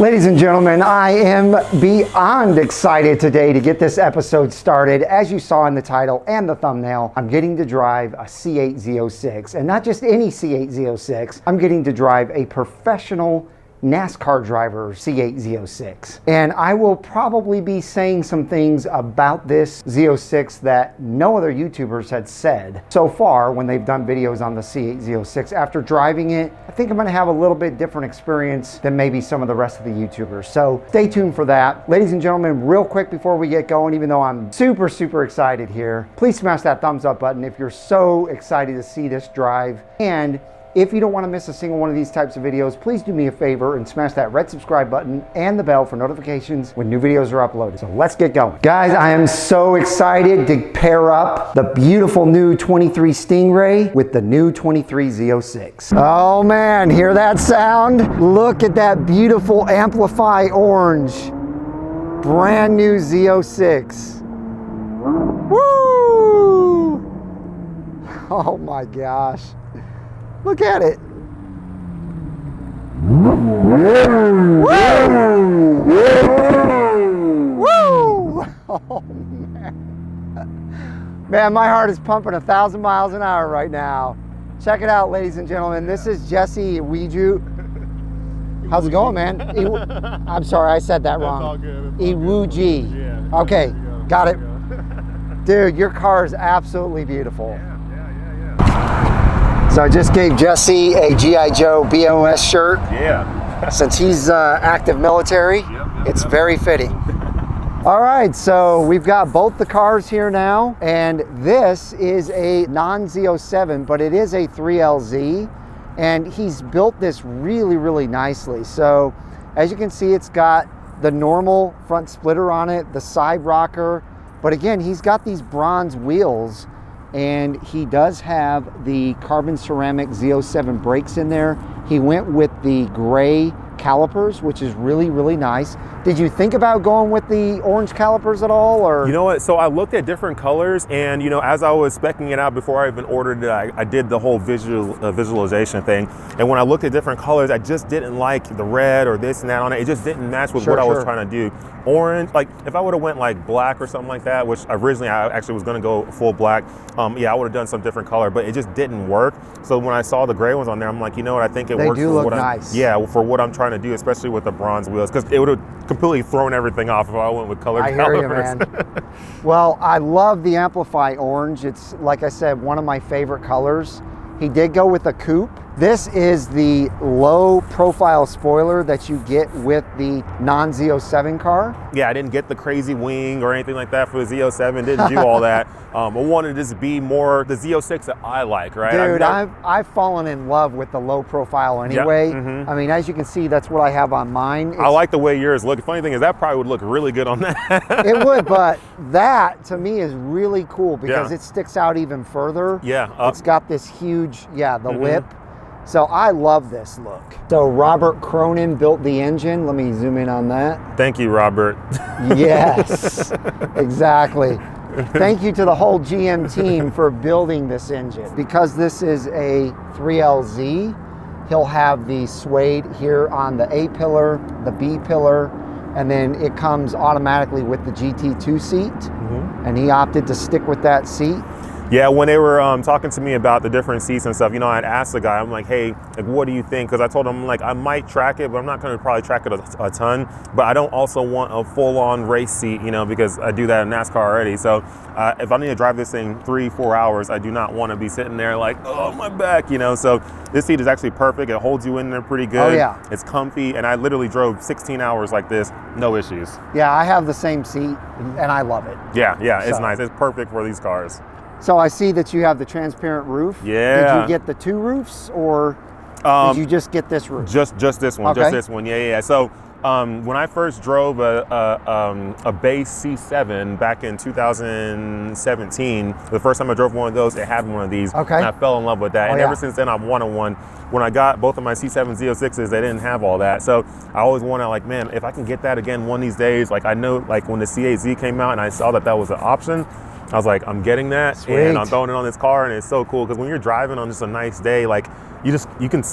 Ladies and gentlemen, I am beyond excited today to get this episode started. As you saw in the title and the thumbnail, I'm getting to drive a C8 Z06, and not just any C8 Z06. I'm getting to drive a professional NASCAR driver C8 Z06. And I will probably be saying some things about this Z06 that no other YouTubers had said so far when they've done videos on the C8 Z06. After driving it, I think I'm gonna have a little bit different experience than maybe some of the rest of the YouTubers. So stay tuned for that. Ladies and gentlemen, real quick before we get going, even though I'm super excited here, please smash that thumbs up button if you're so excited to see this drive. And if you don't want to miss a single one of these types of videos, please do me a favor and smash that red subscribe button and the bell for notifications when new videos are uploaded. So let's get going. Guys, I am so excited to pair up the beautiful new 23 Stingray with the new 23 Z06. Oh man, hear that sound? Look at that beautiful Amplify orange. Brand new Z06. Woo! Oh my gosh. Look at it. Woo! Woo! Oh, man. Man, my heart is pumping 1,000 miles an hour right now. Check it out, ladies and gentlemen. This is Jesse Iwuji. How's it going, man? I'm sorry, I said that wrong. That's all good. Iwuji. Yeah. Okay, got it. Dude, your car is absolutely beautiful. Yeah. So I just gave Jesse a G.I. Joe BOS shirt. Yeah. Since he's active military, it's very fitting. All right, so we've got both the cars here now, and this is a non-Z07, but it is a 3LZ, and he's built this really nicely. So as you can see, it's got the normal front splitter on it, the side rocker, but again, he's got these bronze wheels, and he does have the carbon ceramic Z07 brakes in there. He went with the gray calipers, which is really nice. Did you think about going with the orange calipers at all, or? You know what, so I looked at different colors, and you know, as I was speccing it out before I even ordered it, I did the whole visualization thing, and when I looked at different colors, I just didn't like the red or this and that on it. It just didn't match with what I was trying to do. Orange, like if I would have went like black or something like that, which originally I actually was going to go full black, yeah, I would have done some different color, but it just didn't work. So when I saw the gray ones on there, I'm like, you know what, I think it works. They do look nice. Yeah, for what I'm trying to do, especially with the bronze wheels, because it would have completely thrown everything off if I went with colored calipers. I hear you, man. Well, I love the Amplify orange. It's, like I said, one of my favorite colors. He did go with a coupe. This is the low profile spoiler that you get with the non-Z07 car. Yeah, I didn't get the crazy wing or anything like that for the Z07, didn't do all that. I wanted this to be more the Z06 that I like, right? Dude, I've fallen in love with the low profile anyway. Yeah, I mean, as you can see, that's what I have on mine. I like the way yours look. The funny thing is that probably would look really good on that. It would, but that to me is really cool because it sticks out even further. Yeah. It's got this huge, the lip. So I love this look. So Robert Cronin built the engine. Let me zoom in on that. Thank you, Robert. Yes, exactly. Thank you to the whole GM team for building this engine. Because this is a 3LZ, he'll have the suede here on the A pillar, the B pillar, and then it comes automatically with the GT2 seat. And he opted to stick with that seat. Yeah, when they were talking to me about the different seats and stuff, you know, I'd asked the guy, I'm like, hey, like, what do you think? Because I told him, like, I might track it, but I'm not going to probably track it a ton. But I don't also want a full-on race seat, you know, because I do that in NASCAR already. So if I need to drive this thing 3-4 hours, I do not want to be sitting there like, oh, my back, you know. So this seat is actually perfect. It holds you in there pretty good. Oh, yeah. It's comfy, and I literally drove 16 hours like this, no issues. Yeah, I have the same seat, and I love it. Yeah, it's nice. It's perfect for these cars. So I see that you have the transparent roof. Yeah. Did you get the 2 roofs, or did you just get this roof? Just this one. Okay. Just this one. Yeah. So when I first drove a base C7 back in 2017, the first time I drove one of those, it had one of these. Okay. And I fell in love with that. And ever since then, I've wanted one. When I got both of my C7 Z06s, they didn't have all that. So I always wanted, like, man, if I can get that again one of these days, like I know, like when the C8 Z came out and I saw that was an option, I was like, I'm getting that. Sweet. And I'm throwing it on this car, and it's so cool because when you're driving on just a nice day, like you can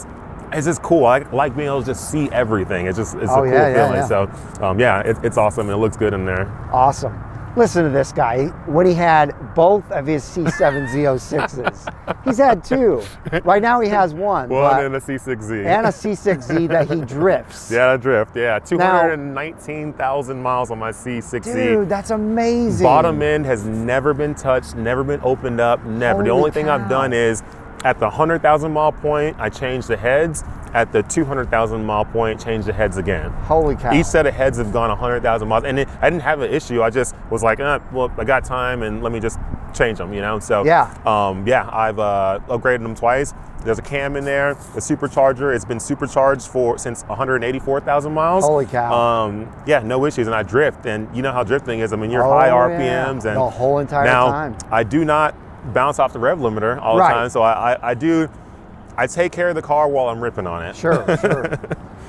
it's just cool. I like being able to just see everything. It's a cool feeling. Yeah. So yeah, it's awesome, and it looks good in there. Awesome. Listen to this guy. When he had both of his C7 Z06s, he's had two. Right now he has one. And a C6Z. And a C6Z that he drifts. Yeah, I drift. Yeah, 219,000 miles on my C6Z. Dude, that's amazing. Bottom end has never been touched, never been opened up, never. The only thing I've done is at the 100,000 mile point, I changed the heads. At the 200,000 mile point, change the heads again. Holy cow. Each set of heads have gone 100,000 miles. And I didn't have an issue. I just was like, well, I got time and let me just change them, you know? So, yeah, I've upgraded them twice. There's a cam in there, a supercharger. It's been supercharged since 184,000 miles. Holy cow. Yeah, no issues. And I drift. And you know how drifting is. I mean, you're high RPMs. And the whole entire time. Now, I do not bounce off the rev limiter all the time. So I take care of the car while I'm ripping on it. Sure.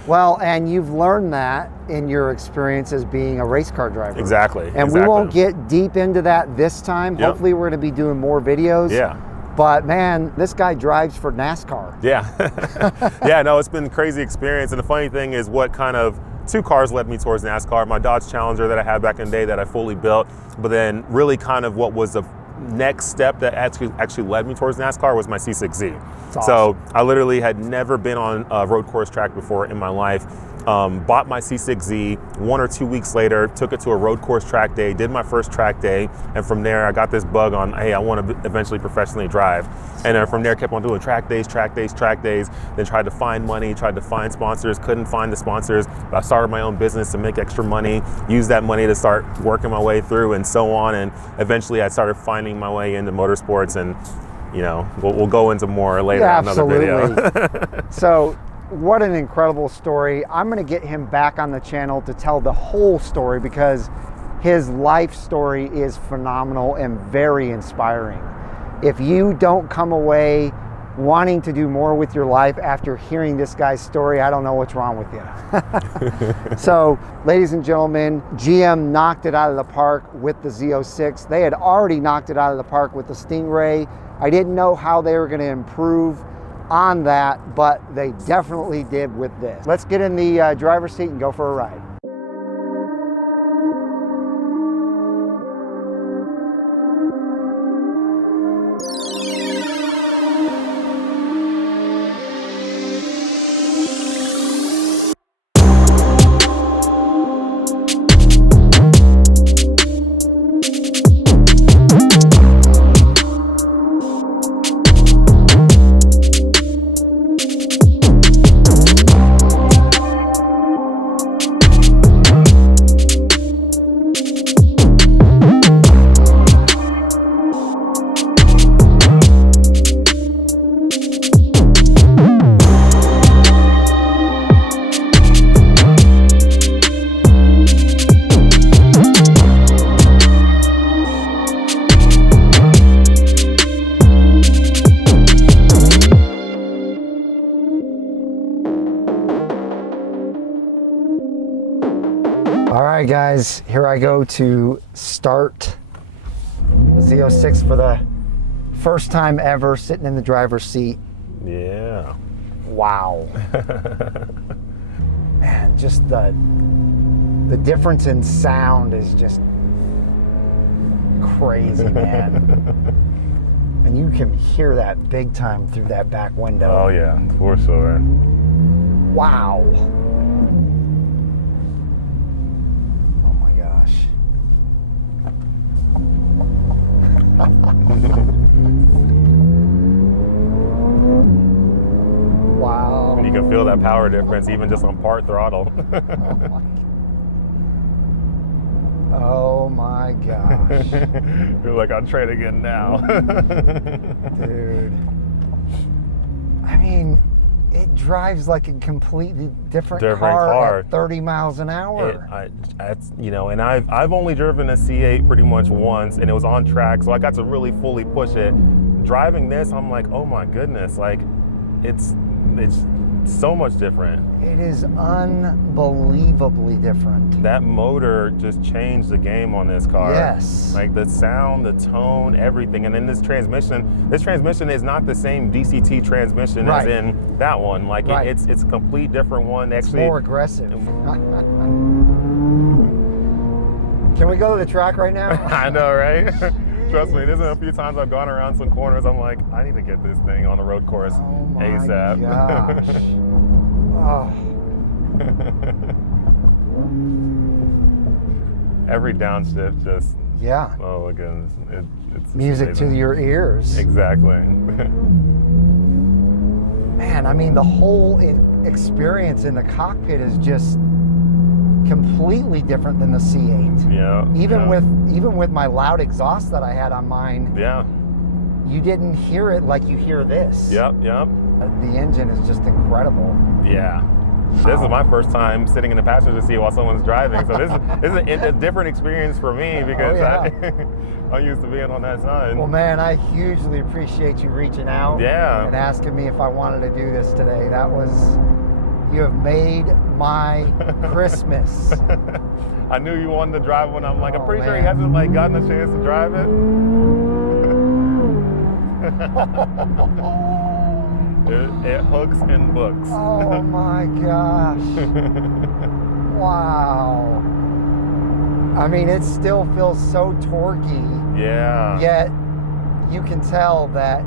Well, and you've learned that in your experience as being a race car driver. Exactly. And we won't get deep into that this time. Yep. Hopefully we're going to be doing more videos. Yeah. But man, this guy drives for NASCAR. Yeah. Yeah, no, it's been a crazy experience. And the funny thing is what kind of two cars led me towards NASCAR. My Dodge Challenger that I had back in the day that I fully built. But then really kind of what was the next step that actually led me towards NASCAR was my C6Z. Awesome. So I literally had never been on a road course track before in my life. Bought my C6Z 1 or 2 weeks later, took it to a road course track day, did my first track day, and from there I got this bug on, hey, I want to eventually professionally drive. And then from there kept on doing track days, then tried to find money, tried to find sponsors, couldn't find the sponsors. I started my own business to make extra money, used that money to start working my way through and so on, and eventually I started finding my way into motorsports, and you know, we'll go into more later in another video. So what an incredible story. I'm going to get him back on the channel to tell the whole story because his life story is phenomenal and very inspiring. If you don't come away wanting to do more with your life after hearing this guy's story, I don't know what's wrong with you. So, ladies and gentlemen, GM knocked it out of the park with the Z06. They had already knocked it out of the park with the Stingray. I didn't know how they were going to improve on that, but they definitely did with this. Let's get in the driver's seat and go for a ride. All right, guys, here I go to start the Z06 for the first time ever, sitting in the driver's seat. Yeah. Wow. Man, just the difference in sound is just crazy, man. And you can hear that big time through that back window. Oh yeah, for sure. Wow. Oh my gosh. Wow. And you can feel that power difference even just on part throttle. Oh my gosh. You're like, I'll trade again now. Dude. I mean, it drives like a completely different car at 30 miles an hour. You know, and I've only driven a C8 pretty much once, and it was on track, so I got to really fully push it. Driving this, I'm like, oh my goodness, like it's So much different. It is unbelievably different. That motor just changed the game on this car. Yes. Like the sound, the tone, everything. And then this transmission is not the same DCT transmission as in that one. Like it's a complete different one. Actually, it's more aggressive. Can we go to the track right now? I know, right? Trust me, there's a few times I've gone around some corners, I'm like, I need to get this thing on the road course ASAP. Gosh. Oh. Every downshift just, oh my goodness. It's music amazing. to your ears. Exactly. Man, I mean, the whole experience in the cockpit is just completely different than the C8. Yeah. Even with my loud exhaust that I had on mine. Yeah. You didn't hear it like you hear this. Yep. The engine is just incredible. Yeah. This is my first time sitting in the passenger seat while someone's driving, so this is a different experience for me because I'm used to being on that side. Well, man, I hugely appreciate you reaching out and asking me if I wanted to do this today. You have made my Christmas. I knew you wanted to drive one. I'm like, I'm pretty sure he hasn't gotten a chance to drive it. It hooks and books. Oh my gosh. Wow. I mean, it still feels so torquey. Yeah. Yet you can tell that,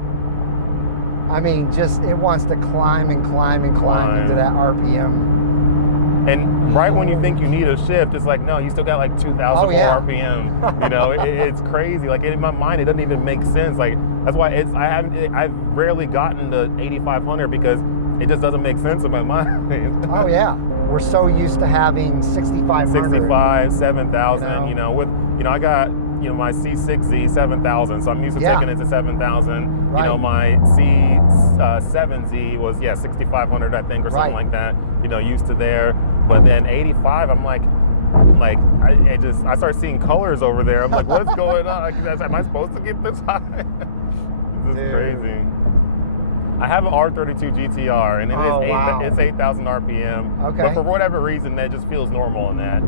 I mean, just it wants to climb into that RPM. And right when you think you need a shift, it's like, no, you still got like 2,000 more RPM. You know, it's crazy. Like in my mind, it doesn't even make sense. Like that's why I've rarely gotten to 8,500 because it just doesn't make sense in my mind. Oh yeah, we're so used to having 6,500. 65, 7,000. I got my C6 Z7000, so I'm used to taking it to 7,000. Right. My C7 Z was 6,500, I think, or something like that. Used to there. But then 85, I'm like I start seeing colors over there. I'm like, what's going on? Am I supposed to get this high? This is crazy. I have an R32 GTR, and it's 8,000 RPM. Okay. But for whatever reason, that just feels normal in that.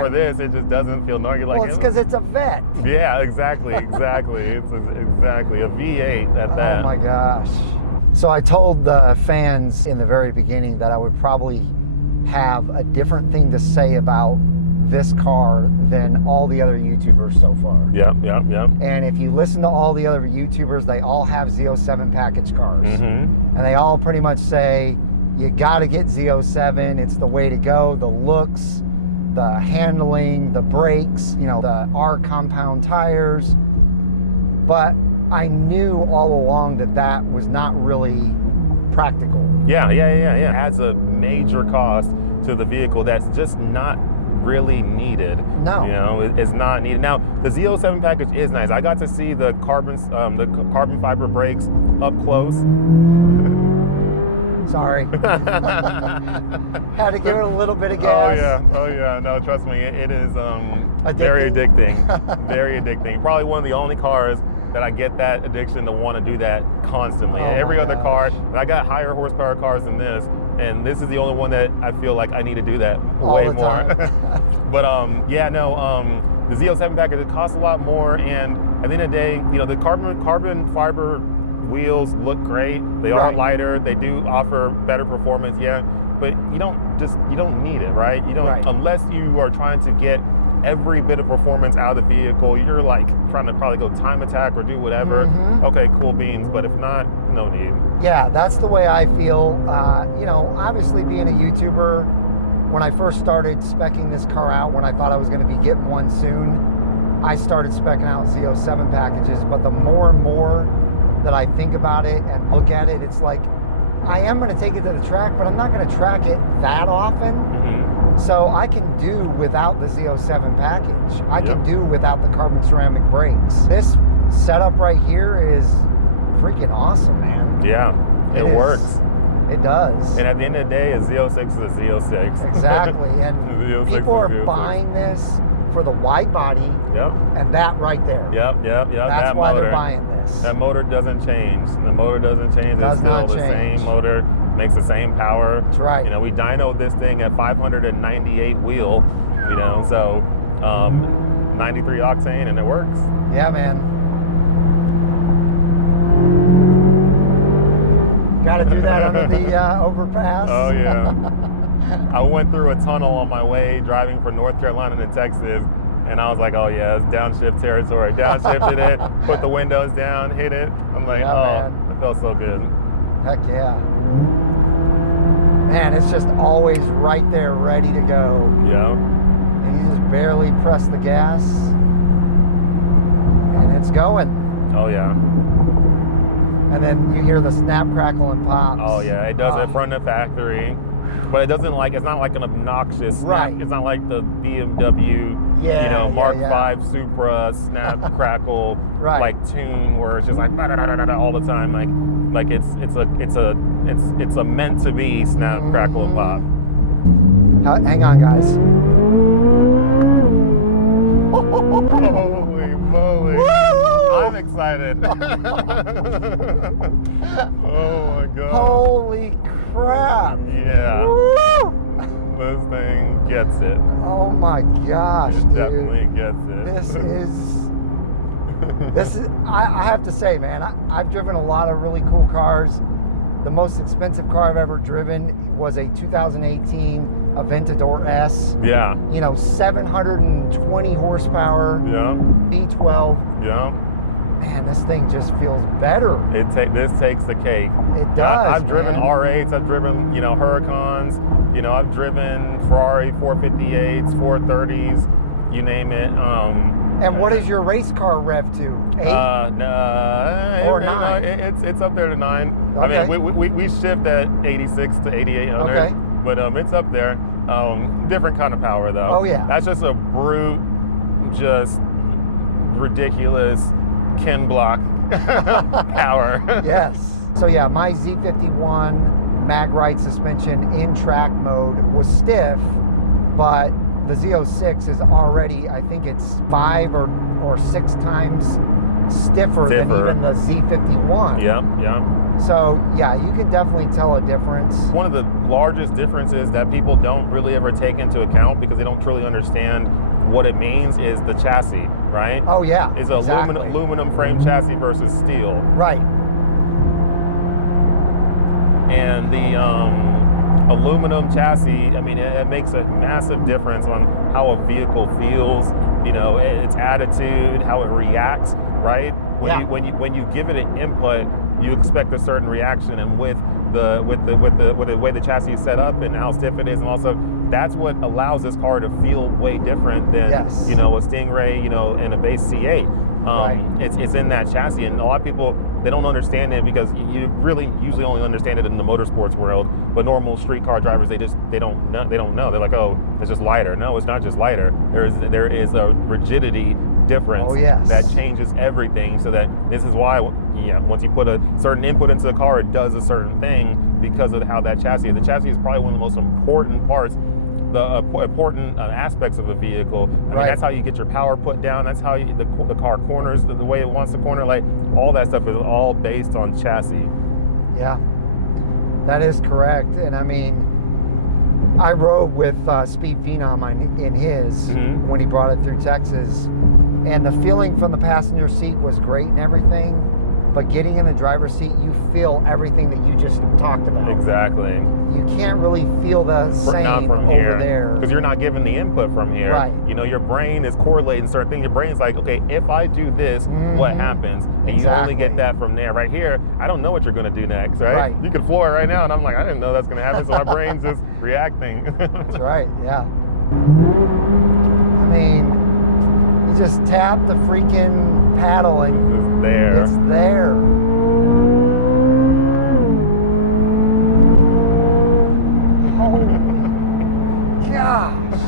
For this, it just doesn't feel normal. Well, it's because it's a vet. Yeah, exactly. It's exactly a V8 at that. Oh my gosh. So I told the fans in the very beginning that I would probably have a different thing to say about this car than all the other YouTubers so far. Yep. And if you listen to all the other YouTubers, they all have Z07 package cars. And they all pretty much say, you gotta get Z07, it's the way to go. The looks, the handling, the brakes, the R compound tires. But I knew all along that was not really practical. Yeah. It adds a major cost to the vehicle that's just not really needed. No. It's not needed. Now, the Z07 package is nice. I got to see the carbon fiber brakes up close. Sorry. Had to give it a little bit of gas. Oh yeah. No, trust me, it is very addicting. Very addicting. Probably one of the only cars that I get that addiction to want to do that constantly. Every other car, and I got higher horsepower cars than this, and this is the only one that I feel like I need to do that way more. But the Z07 package, it costs a lot more, and at the end of the day, the carbon fiber wheels look great. They are lighter. They do offer better performance, but you don't need it, right? You don't unless you are trying to get every bit of performance out of the vehicle. You're like trying to probably go time attack or do whatever. Okay, cool beans. But if not, no need. Yeah, that's the way I feel. Obviously being a YouTuber, when I first started speccing this car out, when I thought I was going to be getting one soon, I started speccing out Z07 packages. But the more and more that I think about it and look at it, it's like I am going to take it to the track, but I'm not going to track it that often. So I can do without the Z07 package. I can do without the carbon ceramic brakes. This setup right here is freaking awesome, man. Yeah, it works. It does. And at the end of the day, a Z06 is a Z06. Exactly. And people are buying this for the wide body and that right there. Yep. That's why they're buying this. That motor doesn't change. The motor doesn't change. It's still the same motor. makes the same power. That's right. You know, we dynoed this thing at 598 wheel, you know, so 93 octane, and it works. Yeah, man. Got to do that under the overpass. Oh, yeah. I went through a tunnel on my way driving from North Carolina to Texas, and I was like, oh, yeah, it's downshift territory. Downshifted it, put the windows down, hit it. I'm like, yeah, oh, man. It felt so good. Heck yeah. Man, it's just always right there, ready to go. Yeah. And you just barely press the gas, and it's going. Oh, yeah. And then you hear the snap, crackle, and pops. Oh, yeah, it does it from the factory. But it doesn't like, it's not like an obnoxious snap. Right. It's not like the BMW, Mark V Supra snap, crackle, like tune, where it's just like all the time. Like it's a meant to be snap, crackle, and pop. Hang on, guys. Holy moly! I'm excited. Oh my god! Holy crap! Yeah. This thing gets it. Oh my gosh, it dude. Definitely gets it. This is, I have to say, man, I've driven a lot of really cool cars. The most expensive car I've ever driven was a 2018 Aventador S. Yeah. You know, 720 horsepower. Yeah. V12. Yeah. Man, this thing just feels better. This takes the cake. It does. I've driven R8s. I've driven, Huracans. I've driven Ferrari 458s, 430s. You name it. And what is your race car rev to? 8? No, or 9? It's up there to 9. Okay. I mean, we shift at 86 to 8800. Okay. But it's up there. Different kind of power though. Oh yeah. That's just a brute, just ridiculous Ken block power. Yes. So yeah, my Z51 mag right suspension in track mode was stiff, but the Z06 is already, I think it's 5 or 6 times stiffer than even the Z51. Yeah. So yeah, you can definitely tell a difference. One of the largest differences that people don't really ever take into account because they don't truly understand what it means is the chassis, right? Oh yeah, It's exactly. aluminum frame chassis versus steel. Right. And the aluminum chassis, I mean, it makes a massive difference on how a vehicle feels, its attitude, how it reacts, right? When you give it an input, you expect a certain reaction, and with the way the chassis is set up and how stiff it is, and also that's what allows this car to feel way different than a Stingray, and a base C8. It's in that chassis, and a lot of people, they don't understand it because you really usually only understand it in the motorsports world. But normal street car drivers, they don't know. They're like, oh, it's just lighter. No, it's not just lighter. There is a rigidity difference that changes everything. So that this is why, once you put a certain input into the car, it does a certain thing because of how that chassis is. The chassis is probably one of the most important parts, the important aspects of a vehicle. I mean, that's how you get your power put down. That's how the car corners the way it wants to corner. Like all that stuff is all based on chassis. Yeah, that is correct. And I mean, I rode with Speed Phenom in his when he brought it through Texas, and the feeling from the passenger seat was great and everything. But getting in the driver's seat, you feel everything that you just talked about. Exactly. You can't really feel the same not from over here, there. because you're not given the input from here. Right. Your brain is correlating certain things. Your brain's like, okay, if I do this, what happens? And you only get that from there. Right here, I don't know what you're going to do next, right? You could floor it right now, and I'm like, I didn't know that's going to happen, so my brain's just reacting. That's right, yeah. I mean, you just tap the freaking paddle and it's there. It's there. Holy gosh.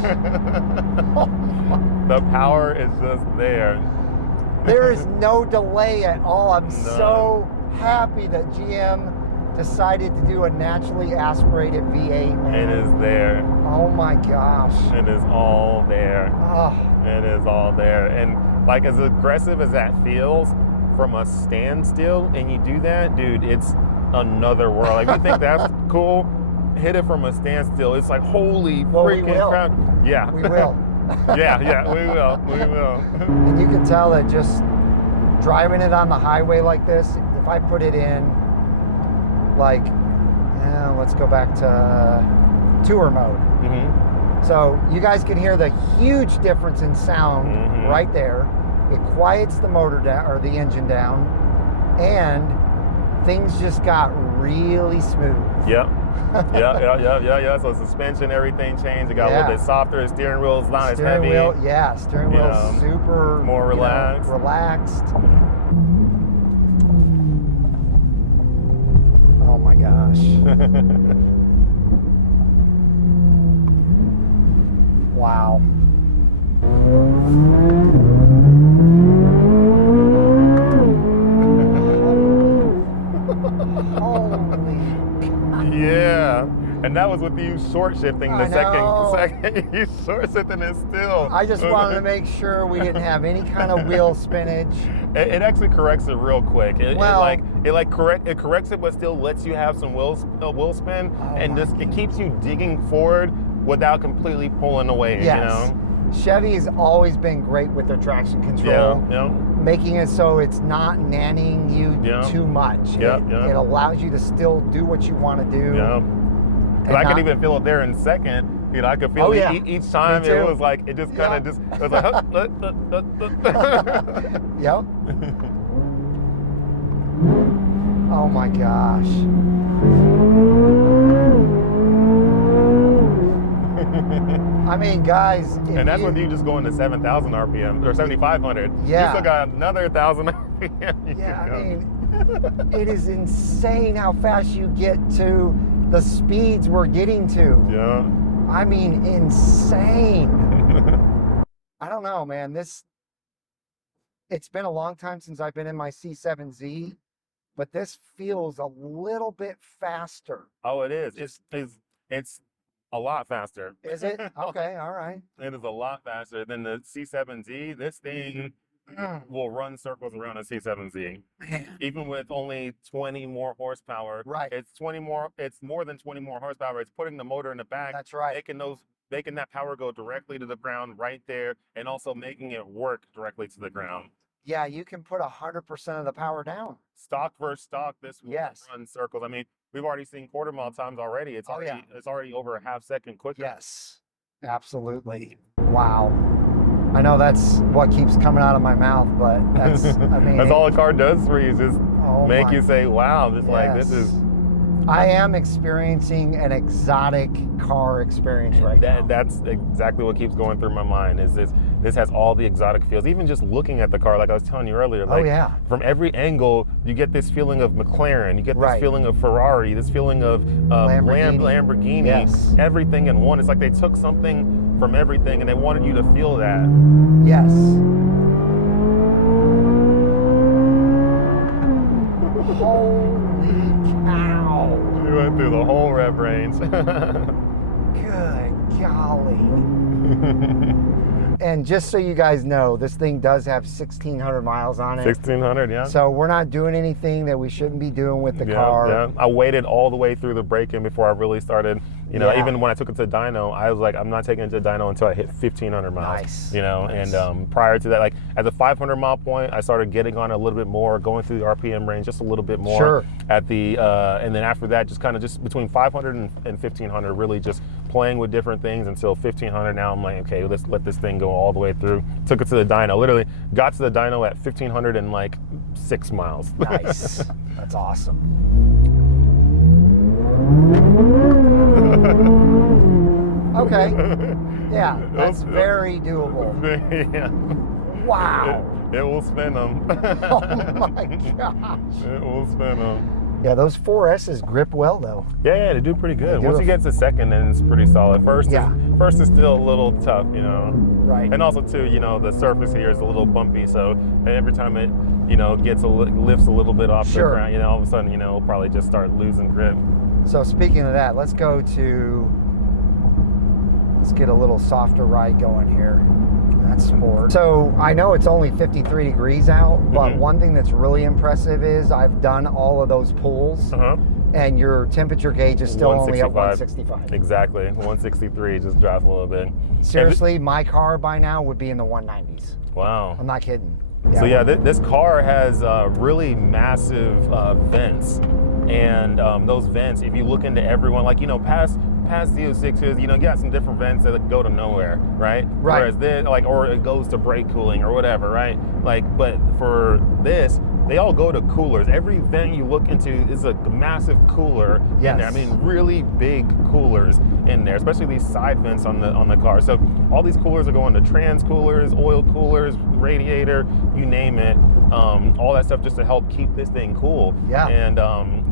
The power is just there. There is no delay at all. I'm so happy that GM decided to do a naturally aspirated V8, man. It is there. Oh my gosh. It is all there. Oh. It is all there. And like, as aggressive as that feels from a standstill, and you do that, dude, another world. Like, you think that's cool? Hit it from a standstill. It's like, holy freaking crap. Yeah. We will. yeah, we will. We will. And you can tell that just driving it on the highway like this, if I put it in, like, let's go back to tour mode. So you guys can hear the huge difference in sound right there. It quiets the motor down, or the engine down, and things just got really smooth. Yep. Yeah. So suspension, everything changed. It got a little bit softer. The steering wheel's not as heavy. Steering wheel super more relaxed. Relaxed. Oh my gosh. Wow. Yeah, and that was with you short shifting the second you short shifting it still. I just wanted to make sure we didn't have any kind of wheel spinach. It actually corrects it real quick. It corrects it, but still lets you have some wheel spin, and it keeps you digging forward without completely pulling away. Yes. You know? Chevy's always been great with their traction control. Making it so it's not nannying you too much. It allows you to still do what you want to do. And I could even feel it there in second. You know, I could feel it each time. It was like, it just kind of it was like, Yep. Oh my gosh. I mean, guys. And that's with you just going to 7,000 RPM or 7,500. Yeah. You still got another 1,000 RPM. Yeah, I mean, it is insane how fast you get to the speeds we're getting to. Yeah. I mean, insane. I don't know, man. It's been a long time since I've been in my C7Z, but this feels a little bit faster. Oh, it is. It's a lot faster. Is it? Okay, all right. It is a lot faster than the C7Z. This thing will run circles around a C7Z. Man. Even with only 20 more horsepower. Right. It's more than 20 more horsepower. It's putting the motor in the back. That's right. Making that power go directly to the ground right there, and also making it work directly to the ground. Yeah, you can put 100% of the power down. Stock versus stock, this will Yes. run circles. I mean, we've already seen quarter mile times already. It's already over a half second quicker. Yes, absolutely. Wow. I know that's what keeps coming out of my mouth, but that's, I mean. That's all a car does for you, is just make you say, wow, this is. I am experiencing an exotic car experience right now. That's exactly what keeps going through my mind, is this has all the exotic feels. Even just looking at the car, like I was telling you earlier, like from every angle, you get this feeling of McLaren, you get this feeling of Ferrari, this feeling of Lamborghini, everything in one. It's like they took something from everything and they wanted you to feel that. Yes. Holy cow. We went through the whole rev range. Good golly. And just so you guys know, this thing does have 1,600 miles on it. 1,600, yeah. So we're not doing anything that we shouldn't be doing with the car. Yeah. I waited all the way through the break-in before I really started. You know, even when I took it to dyno, I was like, I'm not taking it to dyno until I hit 1,500 miles. Nice. You know, and prior to that, like at the 500 mile point, I started getting on a little bit more, going through the RPM range just a little bit more. Sure. At the and then after that, just kind of just between 500 and 1,500, really just playing with different things until 1,500. Now I'm like, okay, let's let this thing go all the way through. Took it to the dyno. Literally got to the dyno at 1,500 and like 6 miles. Nice. That's awesome. Okay. Yeah, that's very doable. Yeah. Wow. It will spin them. Oh my gosh. It will spin them. Yeah, those 4S's grip well though. Yeah, they do pretty good. Once you get to second, then it's pretty solid. First is still a little tough, you know. Right. And also too, you know, the surface here is a little bumpy, so every time it, you know, lifts a little bit off the ground, you know, all of a sudden, you know, it'll probably just start losing grip. So speaking of that, let's get a little softer ride going here. that sport. So I know it's only 53 degrees out, but one thing that's really impressive is I've done all of those pulls. And your temperature gauge is still only at 165. Exactly, 163, just dropped a little bit. Seriously, my car by now would be in the 190s. Wow. I'm not kidding. So yeah, this car has really massive vents. And those vents, if you look into everyone, like, you know, past Z06s, you know, you got some different vents that go to nowhere, right? Whereas this, like, or it goes to brake cooling or whatever, right? Like, but for this, they all go to coolers. Every vent you look into is a massive cooler in there. I mean, really big coolers in there, especially these side vents on the car. So all these coolers are going to trans coolers, oil coolers, radiator, you name it. All that stuff just to help keep this thing cool. Yeah. And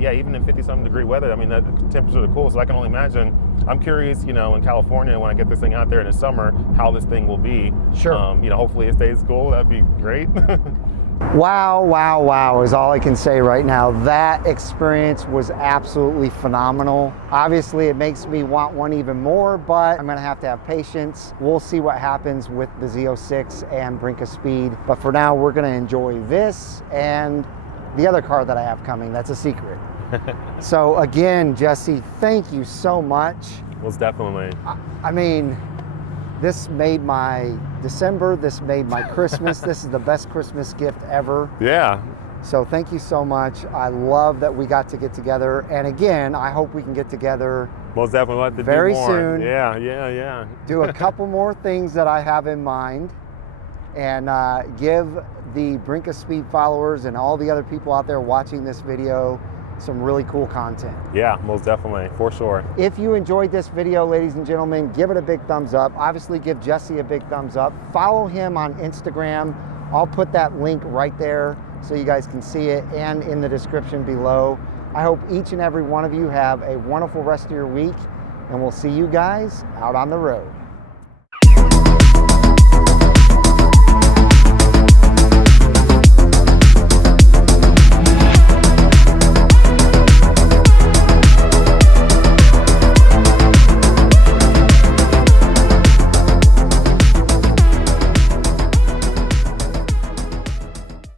yeah, even in 50-something degree weather, I mean, the temperatures are cool. So I can only imagine. I'm curious, you know, in California, when I get this thing out there in the summer, how this thing will be. Sure. You know, hopefully it stays cool. That'd be great. Wow, wow, wow is all I can say right now. That experience was absolutely phenomenal. Obviously, it makes me want one even more, but I'm gonna have to have patience. We'll see what happens with the Z06 and Brink of Speed. But for now, we're gonna enjoy this and the other car that I have coming. That's a secret. So again, Jesse, thank you so much. Most definitely. I mean, this made my December, this made my Christmas. This is the best Christmas gift ever. Yeah. So thank you so much. I love that we got to get together. And again, I hope we can get together most definitely. We'll have to very do more. soon. Yeah. Do a couple more things that I have in mind and give the Brink of Speed followers and all the other people out there watching this video some really cool content. Yeah, most definitely, for sure. If you enjoyed this video, ladies and gentlemen, give it a big thumbs up. Obviously, give Jesse a big thumbs up. Follow him on Instagram. I'll put that link right there so you guys can see it and in the description below. I hope each and every one of you have a wonderful rest of your week, and we'll see you guys out on the road.